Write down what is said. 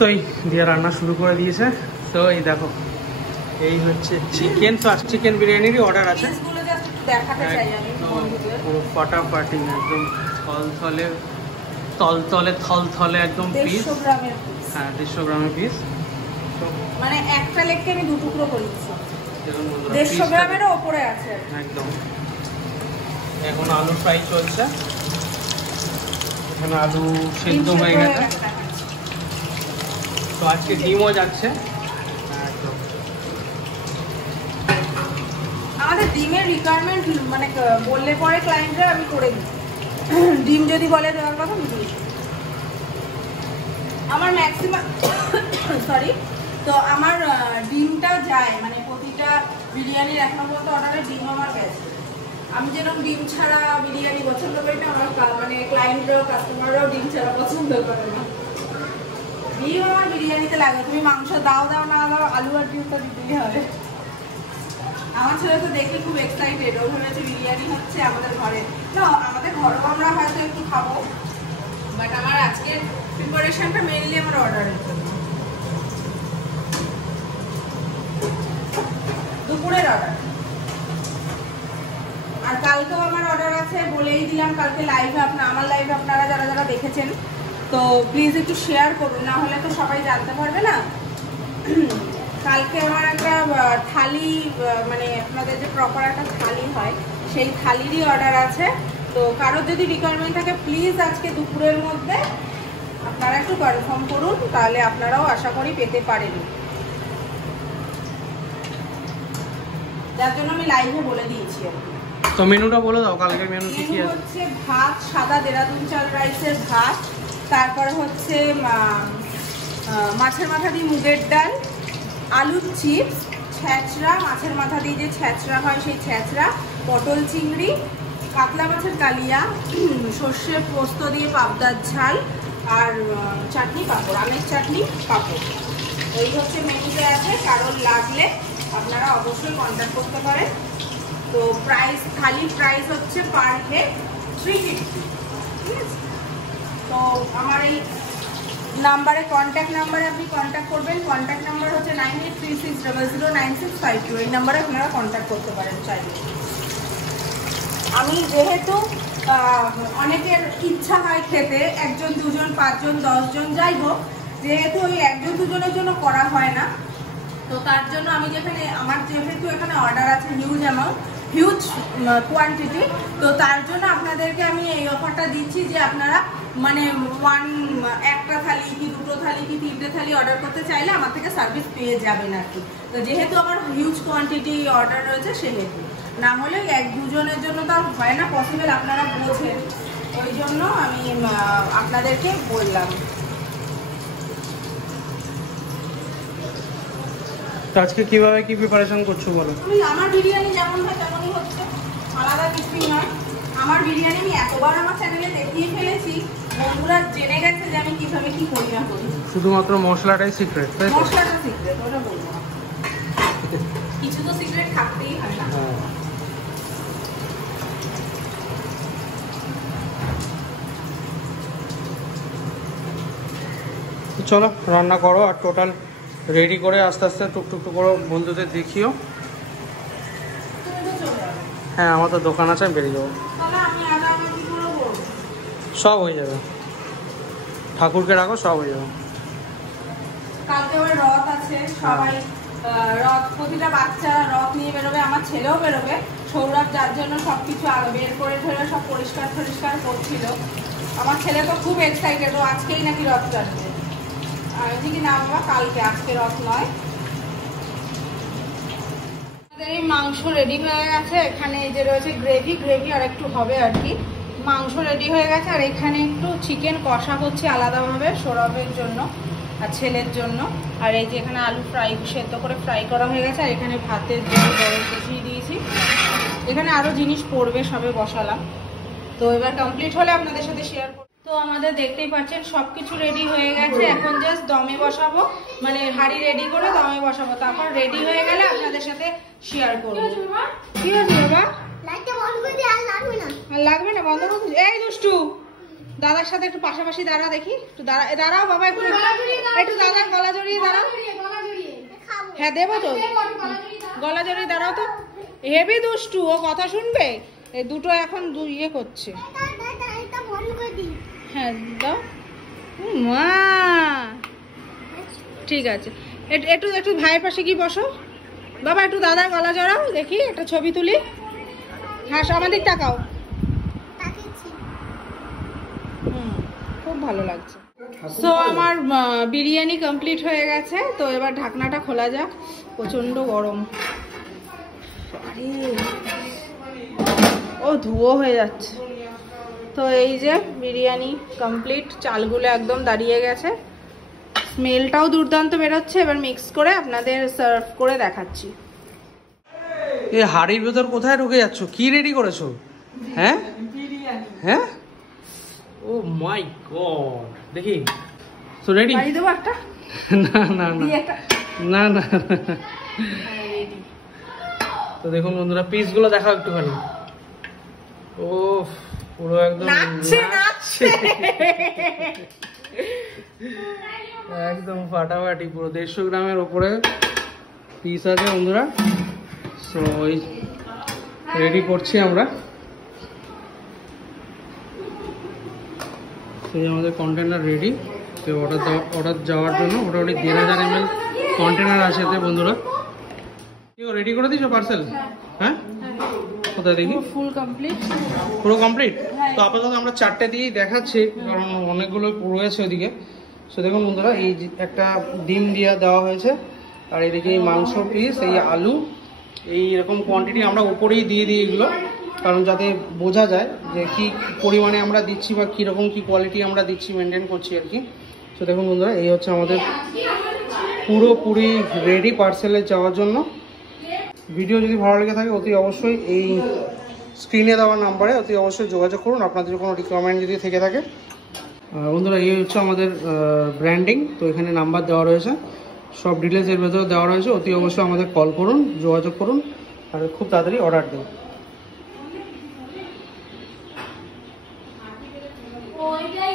সমস্তই দিয়ে রান্না শুরু করে দিয়েছে। তো এই দেখো, এই হচ্ছে চিকেন। তো আজ চিকেন বিরিয়ানিরই অর্ডার আছে। পুরো ফাটাফাটি একদম থলথলে একদম পিস। হ্যাঁ, 150 গ্রামের পিস। মানে একটা লেগকে আমি 2 টুকরো করেছি। 150 গ্রামেরও উপরে আছে একদম। এখন আলু ফ্রাই চলছে, এখানে আলু সেদ্ধ হয়ে গেছে। তো আজকে ডিমও যাচ্ছে। আমাদের ডিমের রিকোয়ারমেন্ট মানে বললে পরে ক্লায়েন্টরা আমি করে দিই। ডিম যদি বলে দেওয়ার কথা আমি দিই। আমার ম্যাক্সিমাম সরি, তো আমার ডিমটা যায় মানে প্রতিটা বিরিয়ানির এখনো পর্যন্ত অর্ডারে ডিম আমার গেছে। আমি যেরকম ডিম ছাড়া বিরিয়ানি পছন্দ করি না, আমার মানে ক্লায়েন্টরাও কাস্টমাররাও ডিম ছাড়া পছন্দ করে না। ডিম আমার বিরিয়ানিতে লাগে। তুমি মাংস দাও না দাও, আলু আর ডিমটা দিতেই হবে। আমার ছেলে তো দেখে খুব এক্সাইটেড, ও ভেবেছে বিরিয়ানি হচ্ছে আমাদের ঘরে। না, আমাদের ঘরেও আমরা হয়তো একটু খাবো, বাট আমার আজকের প্রিপারেশনটা মেইনলি আমার অর্ডারের জন্য। দুপুরের অর্ডার। আর কালকেও আমার অর্ডার আছে, বলেই দিলাম কালকে লাইভে আমার লাইভে আপনারা যারা যারা দেখেছেন তো প্লিজ একটু শেয়ার করুন, না হলে তো সবাই জানতে পারবে না। কালকে আমার একটা থালি, মানে আপনাদের যে প্রপার একটা থালি হয় সেই থালিরই অর্ডার আছে। তো কারোর যদি রিকোয়ারমেন্ট থাকে প্লিজ আজকে দুপুরের মধ্যে আপনারা একটু কনফার্ম করুন, তাহলে আপনারাও আশা করি পেতে পারেন। যার জন্য আমি লাইভে বলে দিয়েছি। তো মেনুটা বলে দাও, কালকের মেনু কি কি আছে? হচ্ছে ভাত, সাদা দেরাদুন চাল রাইসের ভাত, তারপরে হচ্ছে মাছের মাথা দিয়ে মুগের ডাল, আলুর চিপস, ছ্যাঁচড়া, মাছের মাথা দিয়ে যে ছ্যাঁচড়া হয় সেই ছ্যাঁচড়া, পটল চিংড়ি, কাতলা মাছের কালিয়া, সর্ষে পোস্ত দিয়ে পাবদার ঝাল, আর চাটনি পাঁপড়, আমের চাটনি পাঁপড়। এই হচ্ছে মেনুতে আছে। কারোর লাগলে আপনারা অবশ্যই কন্ট্যাক্ট করতে পারেন। তো প্রাইস, থালির প্রাইস হচ্ছে পার হেড 350। ঠিক আছে, তো আমার এই নাম্বারে কন্ট্যাক্ট নাম্বারে আপনি কন্ট্যাক্ট করবেন। কন্ট্যাক্ট নাম্বার হচ্ছে 9836009652। এই নাম্বারে আপনারা কন্ট্যাক্ট করতে পারেন চাইলে। আমি যেহেতু অনেকের ইচ্ছা হয় খেতে, 1 জন 2 জন 5 জন 10 জন যাই হোক, যেহেতু ওই 1 জন 2 জনের জন্য করা হয় না, তো তার জন্য আমি আমার যেহেতু এখানে অর্ডার আছে হিউজ কোয়ান্টিটি, তো তার জন্য আপনাদেরকে আমি এই অফারটা দিচ্ছি যে আপনারা মানে একটা থালি কি 2টো থালি কি 3টে থালি অর্ডার করতে চাইলে আমার থেকে সার্ভিস পেয়ে যাবেন আর কি। তো যেহেতু আমার হিউজ কোয়ান্টিটি অর্ডার রয়েছে সেহেতু, না হলে 1-2 জনের জন্য তো আর হয় না পসিবল, আপনারা বোঝেন। ওই জন্য আমি আপনাদেরকে বললাম। তো আজকে কিভাবে কি প্রিপারেশন করছো বলো? আমার বিরিয়ানি যেমন হয় তেমনই হচ্ছে, আলাদা কিছুই নয়। আমার বিরিয়ানি আমি এতবার আমার চ্যানেলে দেখিয়ে ফেলেছি, বন্ধুরা জেনে গেছে যে আমি কিভাবে কি করি না করি। শুধুমাত্র মশলাটাই সিক্রেট, তাই তো? মশলাটা সিক্রেট, ওটা বলবো না। কিছু তো সিক্রেট থাকতেই হয় না। চলো রান্না করো, আর টোটাল রেডি করে আস্তে আস্তে টুকটুক করে বন্ধুদের দেখিও। হ্যাঁ, আমার তো দোকান আছে, আমি বেরিয়ে যাবো। সব হয়ে যাবে, ঠাকুরকে রাখো, সব হয়ে যাবে। কালকে ওই রথ আছে, সবাই রথ, প্রতিটা বাচ্চারা রথ নিয়ে বেরোবে, আমার ছেলেও বেরোবে। সৌরভ যার জন্য সবকিছু বের করে ধরে সব পরিষ্কার করছিল। আমার ছেলে তো খুব এক্সাইটেড, ও আজকেই নাকি রথ টানবে। কি না বাবা, কালকে, আজকে রথ নয়। এই মাংস রেডি হয়ে গেছে। এখানে এই যে রয়েছে গ্রেভি আর একটু হবে আর কি। মাংস রেডি হয়ে গেছে, আর এখানে একটু চিকেন কষা করছি আলাদাভাবে সৌরভের জন্য আর ছেলের জন্য। আর এই যে এখানে আলু সেদ্ধ করে ফ্রাই করা হয়ে গেছে, আর এখানে ভাতের জন্য গরম বসিয়ে দিয়েছি। এখানে আরও জিনিস পড়বে, সবে বসালাম। তো এবার কমপ্লিট হলে আপনাদের সাথে শেয়ার করব। তো আমাদের দেখতেই পাচ্ছেন সবকিছু রেডি হয়ে গেছে, এখন জাস্ট দমে বসাবো, মানে হাঁড়ি রেডি করে দমে বসাবো। তারপর রেডি হয়ে গেলে আপনাদের সাথে শেয়ার করবো। কি হয়েছে বাবা? আর লাগবে না, বন্ধ করতে। এই দুষ্টু, দাদার সাথে একটু পাশাপাশি দাঁড়া, দেখি একটু দাঁড়াও বাবা, একটু দাদা জড়িয়ে দাঁড়াও। হ্যাঁ দেবো তো, গলা জড়িয়ে দাঁড়াও তো। হেভি দুষ্টু, ও কথা শুনবে। এই দুটো এখন ইয়ে করছে। হ্যাঁ দাও। মা ঠিক আছে, একটু একটু ভাইয়ের পাশে কি বসো বাবা, একটু দাদার গলা জড়াও দেখি, একটা ছবি তুলি। হ্যাঁ আমাদের তাকাও। খুব ভালো লাগছে। সো আমার বিরিয়ানি কমপ্লিট হয়ে গেছে। তো এবার ঢাকনাটা খোলা যাক, প্রচন্ড গরম। ও ধুয়ো হয়ে যাচ্ছে। তো এই যে বিরিয়ানি কমপ্লিট, চালগুলো একদম দাঁড়িয়ে গেছে, স্মেলটাও দুর্দান্ত বেরোচ্ছে। এবার মিক্স করে আপনাদের সার্ভ করে দেখাচ্ছি। এই হাড়ির ভেতর কোথায় ঢুকে যাচ্ছ? কি রেডি করেছো? হ্যাঁ হ্যাঁ, ও মাই গড, দেখি তো রেডি। দেবো একটা? না না না না না। তো দেখুন বন্ধুরা, পিসগুলো দেখাও একটুখানি। ও পুরো একদম একদম ফাটাফাটি, পুরো 150 গ্রামের উপরে পিস আছে বন্ধুরা। সো ওই রেডি করছি আমরা। সেই আমাদের কন্টেনার রেডি। তো অর্ডার যাওয়ার জন্য মোটামুটি 1000 ml কন্টেনার আছে এতে বন্ধুরা। কি রেডি করে দিয়েছো পার্সেল? হ্যাঁ কোথায় দেখি? ফুল কমপ্লিট, পুরো কমপ্লিট। তো আপাতত আমরা 4টে দিয়েই দেখাচ্ছি, কারণ অনেকগুলো পুরো আছে ওদিকে। সো দেখুন বন্ধুরা, এই একটা ডিম দিয়ে দেওয়া হয়েছে, আর এদিকে এই মাংস পিস, এই আলু, এই রকম কোয়ান্টিটি আমরা উপরেই দিয়ে দিই এগুলো, কারণ যাতে বোঝা যায় যে কি পরিমাণে আমরা দিচ্ছি বা কীরকম কি কোয়ালিটি আমরা দিচ্ছি, মেনটেন করছি আর কি। তো দেখুন বন্ধুরা, এই হচ্ছে আমাদের পুরোপুরি রেডি পার্সেলে যাওয়ার জন্য। ভিডিও যদি ভালো লেগে থাকে অতি অবশ্যই এই স্ক্রিনে দেওয়া নাম্বারে অতি অবশ্যই যোগাযোগ করুন, আপনাদের কোনো রিকোয়ারমেন্ট যদি থেকে থাকে। বন্ধুরা, এই হচ্ছে আমাদের ব্র্যান্ডিং। তো এখানে নাম্বার দেওয়া রয়েছে, সব ডিটেলস এর ভেতরে দেওয়া রয়েছে। অতি অবশ্যই আমাদের কল করুন, যোগাযোগ করুন, আর খুব তাড়াতাড়ি অর্ডার দেব। ওইটাই